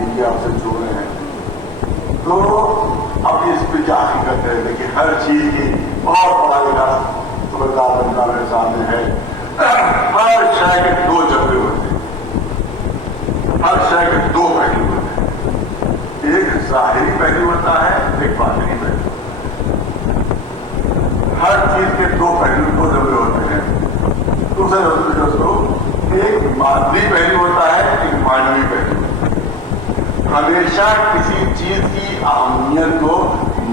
चीज की आपसे छू रहे हैं तो अब इस पे क्या हकीकत है। देखिए हर चीज की बहुत बड़ा का सुबह बनता मेरे सामने है। हर शय के दो जबड़े होते हैं, हर शय के दो पहलू होते हैं। एक ज़ाहिरी पहलू होता है, एक बातिनी पहलू। हर चीज के दो पहलू, दो जबड़े होते हैं। दूसरे दोस्तों एक मानवी पहलू होता है, एक मानवीय पहलू। हमेशा किसी चीज की अहमियत को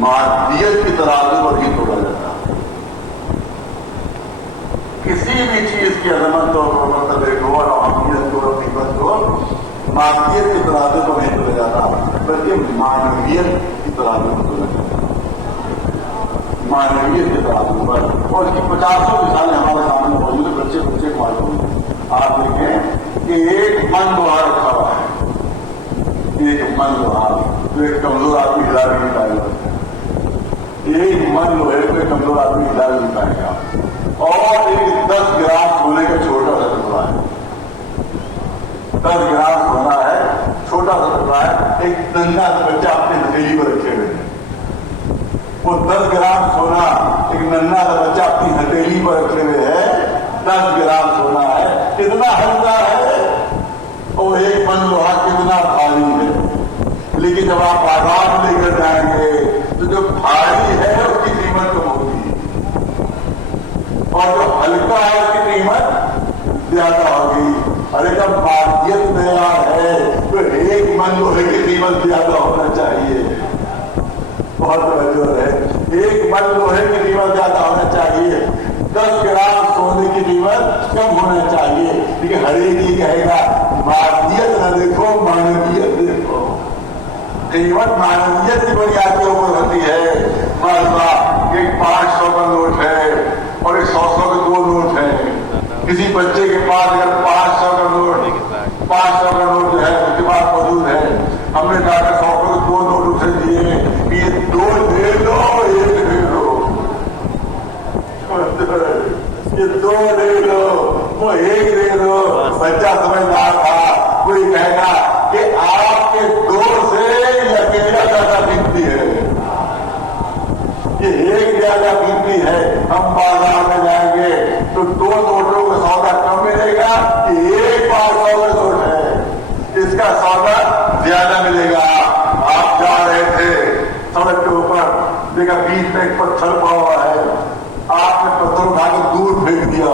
मादियत की तराजू पर ही तोड़ा जाता है। किसी भी चीज की अजमत और मतलब और अहमियत को और कीमत को मादियत की तराजू पर नहीं तोड़ा जाता, बल्कि मानवीयत की तराजू पर तोड़ा जाता है। मानवीयत के तराजू पर, और इसकी 50 मिसालें हमारे सामने मौजूद है। बच्चे बच्चे को मालूम, आप देखें कि एक मन लोहा रखा हुआ है, एक मन लोहा, तो एक कमजोर आदमी हिला भी नहीं पाएगा। एक मन लोहे को एक कमजोर आदमी हिला भी नहीं पाएगा। और एक 10 ग्राम सोने का छोटा सा टुकड़ा है, 10 ग्राम सोना है, छोटा सा टुकड़ा है, एक नन्हा सा बच्चा अपने हथेली पर रखे हुए हैं। वो 10 ग्राम सोना एक नन्हा सा बच्चा अपनी हथेली पर रखे हुए है, 10 ग्राम सोना है, कितना हल्का है। और एक मन लोहा कितना भारी है। लेकिन जब आप बाजार में लेकर जाएंगे तो जो भारी है उसकी कीमत कम होगी, और जो हल्का है उसकी कीमत ज्यादा होगी। अरे जब मादियत तैयार है तो एक मन लोहे की कीमत ज्यादा होना चाहिए। बहुत तवज्जो है, एक मन लोहे की कीमत ज्यादा होना चाहिए, 10 ग्राम सोने की कीमत कम होना चाहिए। लेकिन हर एक ही कहेगा मादियत न देखो, मानवीयत देखो। कीमत मानवीयत की बुनियाद के ऊपर होती है। मालूम एक 500 का नोट है और एक 100 के 2 नोट है। किसी बच्चे के पास अगर 500 का नोट जो है उसके पास मौजूद है, हमने जाकर 100 के 2 नोट उसे दिए, ये 2 दे लो, 1 दे लो, ये 2 दे लो, वो 1 दे लो। बच्चा समझदार था, कोई कहेगा कि आपके 2 से अकेला ज्यादा कीमती है, ये 1 ज्यादा कीमती है। हम बाजार में जाएंगे तो 2 नोटों का सौदा कम मिलेगा, एक 500 का नोट है, इसका सौदा ज्यादा मिलेगा। आप जा रहे थे सड़क के ऊपर, देखा बीच में एक पत्थर पड़ा हुआ है, आपने पत्थर उठाकर दूर फेंक दिया,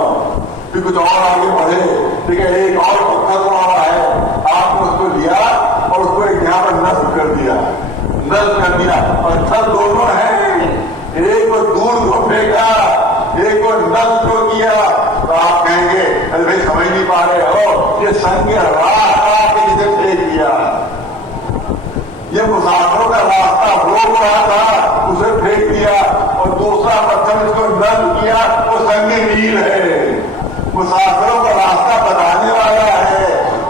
फिर कुछ और आगे बढ़े, ठीक है, एक और पत्थर पड़ा हुआ है, आपने उसको लिया और उसको एक यहाँ पर नष्ट कर दिया। पत्थर दोनों हैं, एक को दूर को फेंका, एक को नष्ट को किया। तो आप कहेंगे अरे भाई समझ नहीं पा रहे हो, ये संग रास्ता के जिसे फेंक दिया, ये मुसाफिरों का रास्ता रोक रहा था, उसे फेंक दिया। और दूसरा पत्थर इसको नष्ट किया, वो संग मील है, मुसाफिरों का रास्ता बताने वाला है।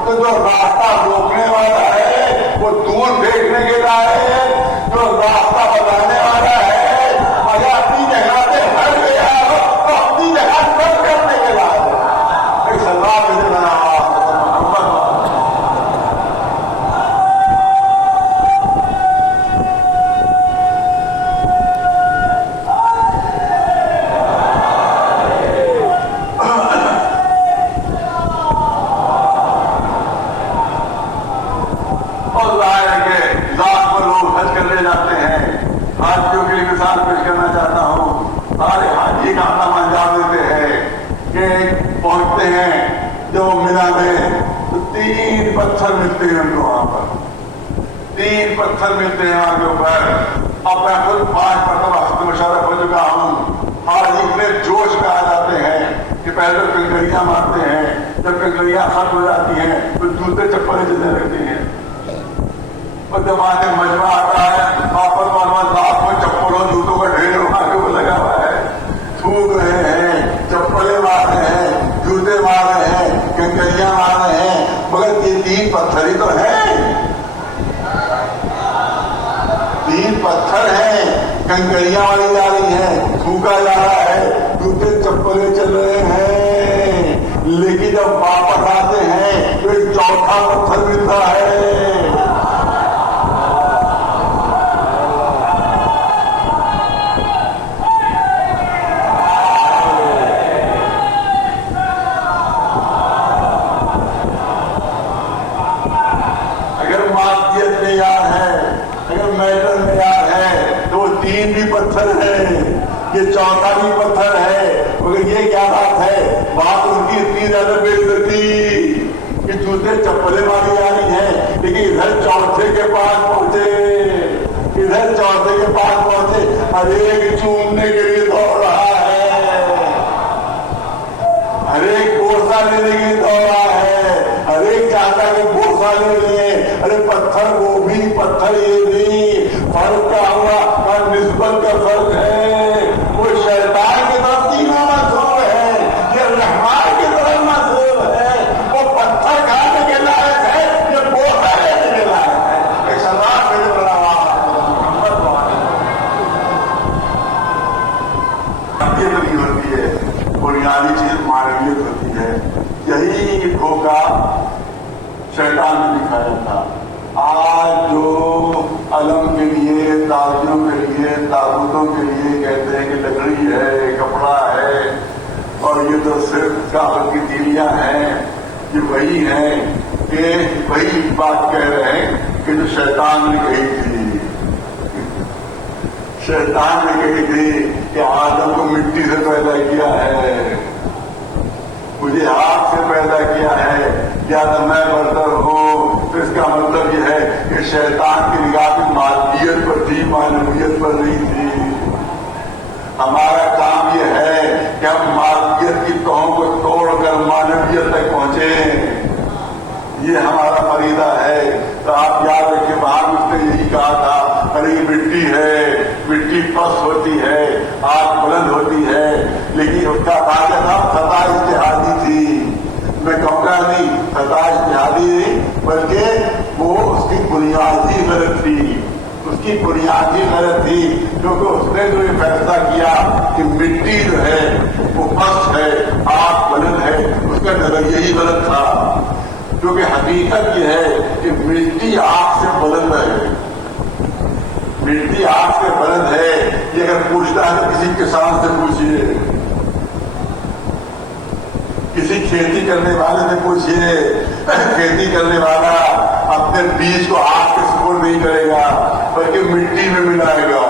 तो जो रास्ता रोकने वाला है वो दूर फेंकने के लिए, जो रास्ता बताने वाला है अगर अपनी जगह से हट गया तो अपनी जगह बंद करने के लिए एक सलाह देने वाला पत्थर मिलते हैं उनको, वहां पर 3 पत्थर मिलते हैं वहां के ऊपर। अब मैं खुद 5 मरतबा हस्त मुशर्रफ हो चुका हूं। और इतने जोश में आ जाते हैं कि पहले तो कंकरियां मारते हैं, जब कंकरियां खत्म हो जाती हैं तो जूते चप्पलें चलने लगती हैं। और जब आते मजमा आता है, आपस में रात में चप्पलों जूतों का ढेर वहां के ऊपर लगा हुआ है, थूक रहे हैं, चप्पलें मार रहे हैं, जूते मार रहे हैं, कंकरियां मार रहे हैं, मगर ये 3 पत्थर ही तो हैं, 3 पत्थर हैं। कंकरियां वाली जा रही हैं, थूका जा रहा है, जूते चप्पलें चल रहे हैं। लेकिन जब वापस आते हैं तो एक चौथा पत्थर मिलता है, مادیت معیار ہے، اگر میٹر معیار ہے تو وہ 3 بھی پتھر ہے، یہ 4تھا بھی پتھر ہے، مگر یہ کیا بات ہے، بات ان کی اتنی زیادہ بے عزتی کہ جوتے چپلیں ماری جا رہی ہیں، لیکن ادھر 4تھے کے پاس پہنچے، ادھر 4تھے کے پاس پہنچے، ہر ایک چومنے کے لیے دوڑ رہا ہے، ہر ایک بوسہ لینے کے لیے دوڑ رہا ہے، ہر ایک چاہتا کہ بوسہ لے لے، ارے پتھر وہ بھی پتھر یہ بھی، فرق کیا ہوا، اور نسبت کا فرق ہے، وہ شیطان کی طرف تینوں منسوب ہے، یہ رحمان کی طرف منسوب ہے، وہ پتھر کھانے کے لائق ہے، یہ بوسہ لینے کے لائق ہے، ایک سلام میرے بڑا ہوتی ہے، بنیادی چیز معنویت ہوتی ہے، یہی دھوکہ شیطان نے دکھایا تھا۔ آج جو علم کے لیے، تاجوں کے لیے، تابوتوں کے لیے کہتے ہیں کہ لکڑی ہے، کپڑا ہے، اور یہ تو صرف کاغذ کی تیلیاں ہیں، یہ وہی ہیں کہ وہی بات کہہ رہے ہیں کہ جو شیطان نے کہی تھی، شیطان نے کہی تھی کہ آدم کو مٹی سے پیدا کیا ہے، مجھے ہاتھ سے پیدا کیا ہے، یا تو میں برتر ہوں، تو اس کا مطلب یہ ہے کہ شیطان کی نگاہ بھی مادیت پر تھی، معنویت پر نہیں تھی۔ ہمارا کام یہ ہے کہ ہم مادیت کی تہوں کو توڑ کر معنویت تک پہنچیں، یہ ہمارا فریضہ ہے۔ تو آپ یاد رکھیں، باہر اس نے یہی کہا تھا، ارے یہ مٹی ہے، مٹی پس ہوتی ہے، آگ بلند ہوتی ہے، لیکن اس کا بات تھا خطا اجتہادی تھی، میں کہوں گا نہیں خطا اجتہادی نہیں، بلکہ وہ اس کی بنیاد ہی غلط تھی، اس کی بنیاد ہی غلط تھی، کیونکہ اس نے جو یہ فیصلہ کیا کہ مٹی جو ہے وہ پس ہے، آگ بلند ہے، اس کا نظریہ ہی غلط تھا، کیونکہ حقیقت یہ ہے کہ مٹی آگ سے بلند ہے، مٹی آگ سے بلند ہے۔ یہ اگر پوچھتا ہے تو کسی کسان سے پوچھئے، کسی کھیتی کرنے والے سے پوچھئے، کھیتی کرنے والا اپنے بیج کو آگ کے سپرد نہیں کرے گا بلکہ مٹی میں ملائے گا۔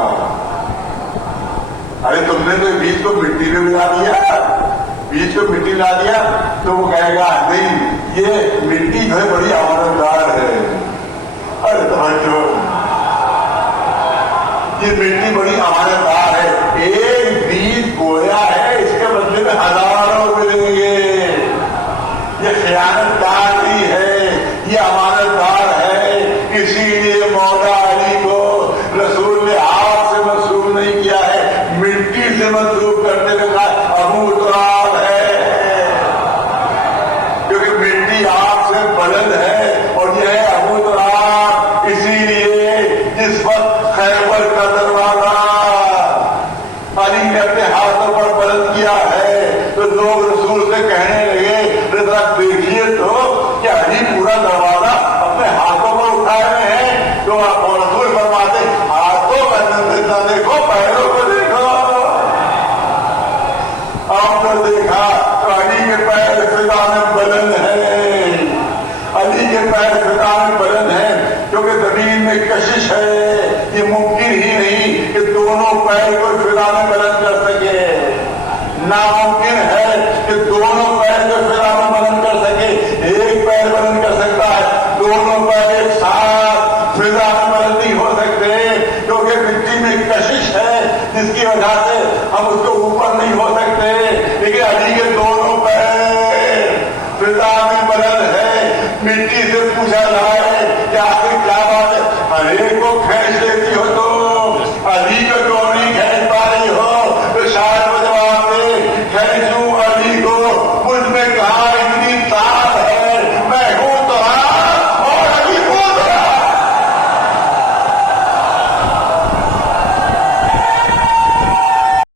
ارے تم نے تو بیج کو مٹی میں ملا دیا، بیج کو مٹی لا دیا، تو وہ کہے گا نہیں یہ مٹی جو ہے بڑی امانتدار ہے۔ ارے توجہ، یہ مٹی بڑی امانتدار ہے، ایک بیج بویا ہے، اس کے بدلے میں ہزاروں ملیں گے، یہ خیانت کاری ہے، یہ امانتدار ہے۔ اسی لیے مولا علی کو رسول نے آگ سے منسوب نہیں کیا ہے، مٹی سے منسوب کرتے ہوئے کہا ابو تراب ہے، کیونکہ مٹی آگ سے بلند ہے اور یہ ہے ابو تراب۔ اسی لیے جس وقت خیبر کا دروازہ علی نے اپنے ہاتھوں پر بلند کیا ہے تو لوگ رسول سے کہنے لگے ذرا دیکھیے تو کہ علی پورا دروازہ اپنے ہاتھوں پر اٹھائے ہوئے ہیں، تو آپ رسول فرماتے ہاتھوں کا نہ دیکھو، پیروں کو دیکھو۔ آپ نے دیکھا تو علی کے پیر فضا میں بلند ہیں، علی کے پیر فضا میں بلند ہیں، کیونکہ زمین میں کشش ہے، یہ ممکن ہی نہیں کہ دونوں پیر کو فضا میں بلند کر سکے، ناممکن ہے کہ دونوں پیر کو فضا میں بلند کر سکے، ایک پیر بلند کر سکتا ہے، دونوں پیر ایک ساتھ فضا میں بلند نہیں ہو سکتے، کیونکہ مٹی میں کشش ہے جس کی وجہ سے ہم اس کو اوپر نہیں ہو سکتے، لیکن علی کے دونوں پیر فضا میں بلند ہے۔ مٹی سے پوچھا